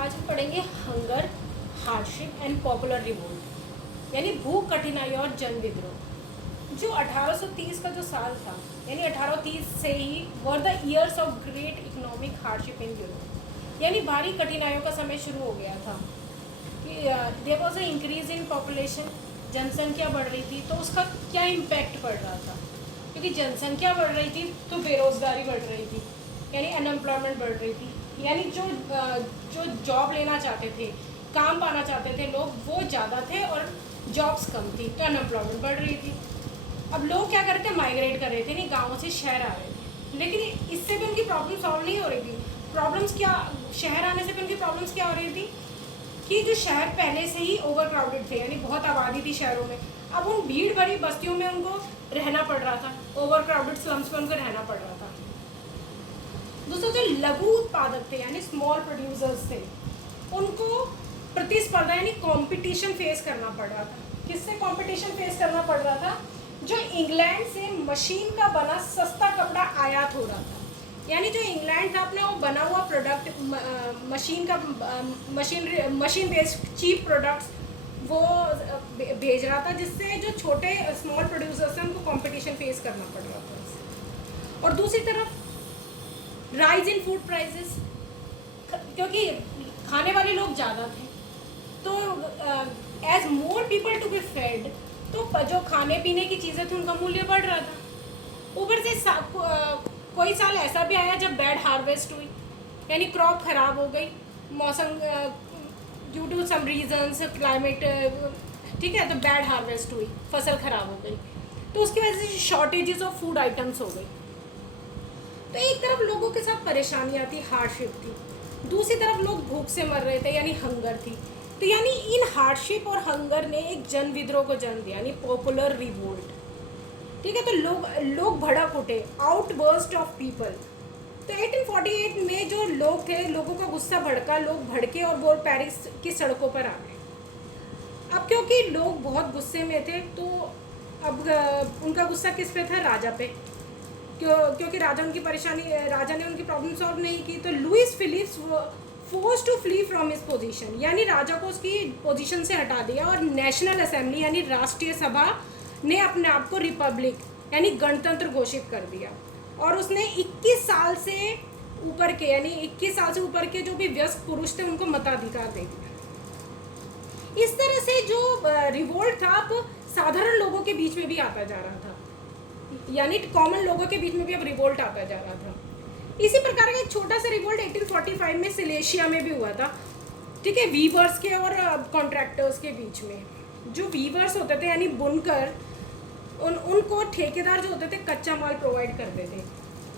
आज हम पढ़ेंगे hunger, hardship and popular revolt, यानी भूख, कठिनाई और जन विद्रोह। जो 1830 का जो साल था, यानी 1830 से ही were the years of great economic hardship in Europe, यानी भारी कठिनाइयों का समय शुरू हो गया था कि there was a increase in population, जनसंख्या बढ़ रही थी। तो उसका क्या इम्पैक्ट पड़ रहा था, क्योंकि जनसंख्या बढ़ रही थी तो बेरोजगारी बढ़ रही थी, यानी अनएम्प्लॉयमेंट बढ़ रही थी। यानी जो जॉब लेना चाहते थे, काम पाना चाहते थे लोग, वो ज़्यादा थे और जॉब्स कम थी, तो अनएम्प्लॉयमेंट बढ़ रही थी। अब लोग क्या कर रहे थे, माइग्रेट कर रहे थे, नहीं गाँव से शहर आ रहे थे। लेकिन इससे भी उनकी प्रॉब्लम सॉल्व नहीं हो रही थी। प्रॉब्लम्स क्या, शहर आने से भी उनकी प्रॉब्लम्स क्या हो रही थी कि जो शहर पहले से ही ओवर क्राउडेड थे, यानी बहुत आबादी थी शहरों में। अब उन भीड़ भरी बस्तियों में उनको रहना पड़ रहा था, ओवर क्राउडेड स्लम्स में उनको रहना पड़ रहा था। दोस्तों, जो लघु उत्पादक थे यानी स्मॉल प्रोड्यूसर्स थे, उनको प्रतिस्पर्धा यानी कंपटीशन फेस करना पड़ रहा था। किससे कंपटीशन फेस करना पड़ रहा था? जो इंग्लैंड से मशीन का बना सस्ता कपड़ा आयात हो रहा था। यानी जो इंग्लैंड था अपना वो बना हुआ product, machine based cheap products वो भेज रहा था, जिससे जो छोटे स्मॉल प्रोड्यूसर्स हैं उनको कंपटीशन फेस करना पड़ रहा था। और दूसरी तरफ राइज इन फूड प्राइसेस, क्योंकि खाने वाले लोग ज़्यादा थे, तो as more people to be fed, तो जो खाने पीने की चीज़ें थी उनका मूल्य बढ़ रहा था। ऊपर से कोई साल ऐसा भी आया जब बैड हार्वेस्ट हुई, यानी क्रॉप खराब हो गई, मौसम due to some reasons, climate, ठीक है, तो बैड हार्वेस्ट हुई, फसल खराब हो गई, तो उसकी वजह से शॉर्टेजेस ऑफ फूड आइटम्स हो गई। तो एक तरफ लोगों के साथ परेशानियाँ थी, हार्डशिप थी, दूसरी तरफ लोग भूख से मर रहे थे, यानी हंगर थी। तो यानी इन हार्डशिप और हंगर ने एक जन विद्रोह को जन्म दिया, यानी पॉपुलर रिवोल्ट। ठीक है, तो लोग भड़क उठे, आउटबर्स्ट ऑफ पीपल। तो 1848 में जो लोग थे, लोगों का गुस्सा भड़का, लोग भड़के और वो पेरिस की सड़कों पर आ गए। अब क्योंकि लोग बहुत गुस्से में थे, तो अब उनका गुस्सा किस पे था? राजा पे। क्योंकि राजा ने उनकी प्रॉब्लम सॉल्व नहीं की, तो Louis Philippe force to flee from his position, यानी राजा को उसकी पोजीशन से हटा दिया, और नेशनल असेंबली यानी राष्ट्रीय सभा ने अपने आप को रिपब्लिक यानी गणतंत्र घोषित कर दिया। और उसने 21 साल से ऊपर के, यानी 21 साल से ऊपर के जो भी वयस्क पुरुष थे उनको मताधिकार दे दिया। इस तरह से जो रिवोल्ट था अब साधारण लोगों के बीच में भी आता जा रहा था, यानी कॉमन लोगों के बीच में भी अब रिवोल्ट आता जा रहा था। इसी प्रकार का एक छोटा सा रिवोल्ट 1845 में सिलेशिया में भी हुआ था, ठीक है, वीवर्स के और कॉन्ट्रैक्टर्स के बीच में। जो वीवर्स होते थे यानी बुनकर, उनको ठेकेदार जो होते थे कच्चा माल प्रोवाइड करते थे,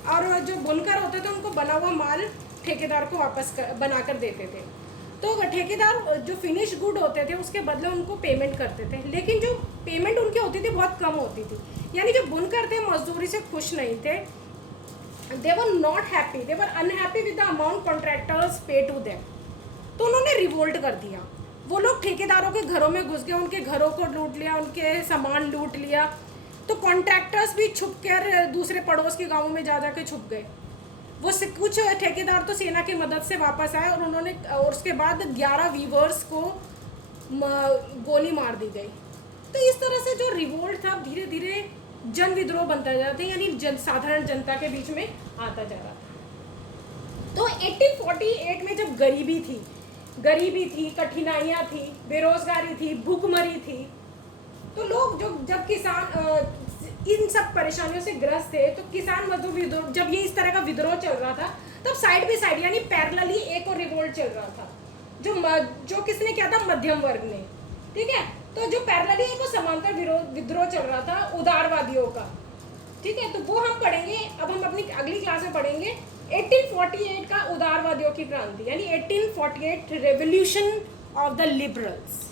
और जो बुनकर होते थे उनको बना हुआ माल ठेकेदार को वापस बना कर देते थे। तो ठेकेदार जो फिनिश गुड होते थे उसके बदले उनको पेमेंट करते थे, लेकिन जो पेमेंट उनकी होती थी बहुत कम होती थी। यानी जो बुनकर थे मजदूरी से खुश नहीं थे, they were not happy, they were unhappy with the amount contractors pay to them. तो उन्होंने रिवोल्ट कर दिया। वो लोग ठेकेदारों के घरों में घुस गए, उनके घरों को लूट लिया, उनके सामान लूट लिया। तो कॉन्ट्रैक्टर्स भी छुप कर दूसरे पड़ोस के गाँवों में जा के छुप गए। वो कुछ ठेकेदार तो सेना की मदद से वापस आए, और उसके बाद 11 वीवर्स को गोली मार दी गई। तो इस तरह से जो रिवोल्ट था धीरे धीरे जन विद्रोह बनता जा रहा था, यानी साधारण जनता के बीच में आता जा रहा था। तो 1848 में जब गरीबी थी, कठिनाइयाँ थी, बेरोजगारी थी, भूखमरी थी, तो लोग जब किसान इन सब परेशानियों से ग्रस्त थे, तो किसान मजदूर विद्रोह, जब ये इस तरह का विद्रोह चल रहा था, तब साइड बाई साइड यानी पैरेलली एक और रिवोल्ट चल रहा था, जो किसने किया था? मध्यम वर्ग ने। ठीक है, तो जो पैरेलली एक समांतर विद्रोह चल रहा था उदारवादियों का। ठीक है, तो वो हम पढ़ेंगे, अब हम अपनी अगली क्लास में पढ़ेंगे 1848 का उदारवादियों की क्रांति, यानी 1848 रेवोल्यूशन ऑफ द लिबरल्स।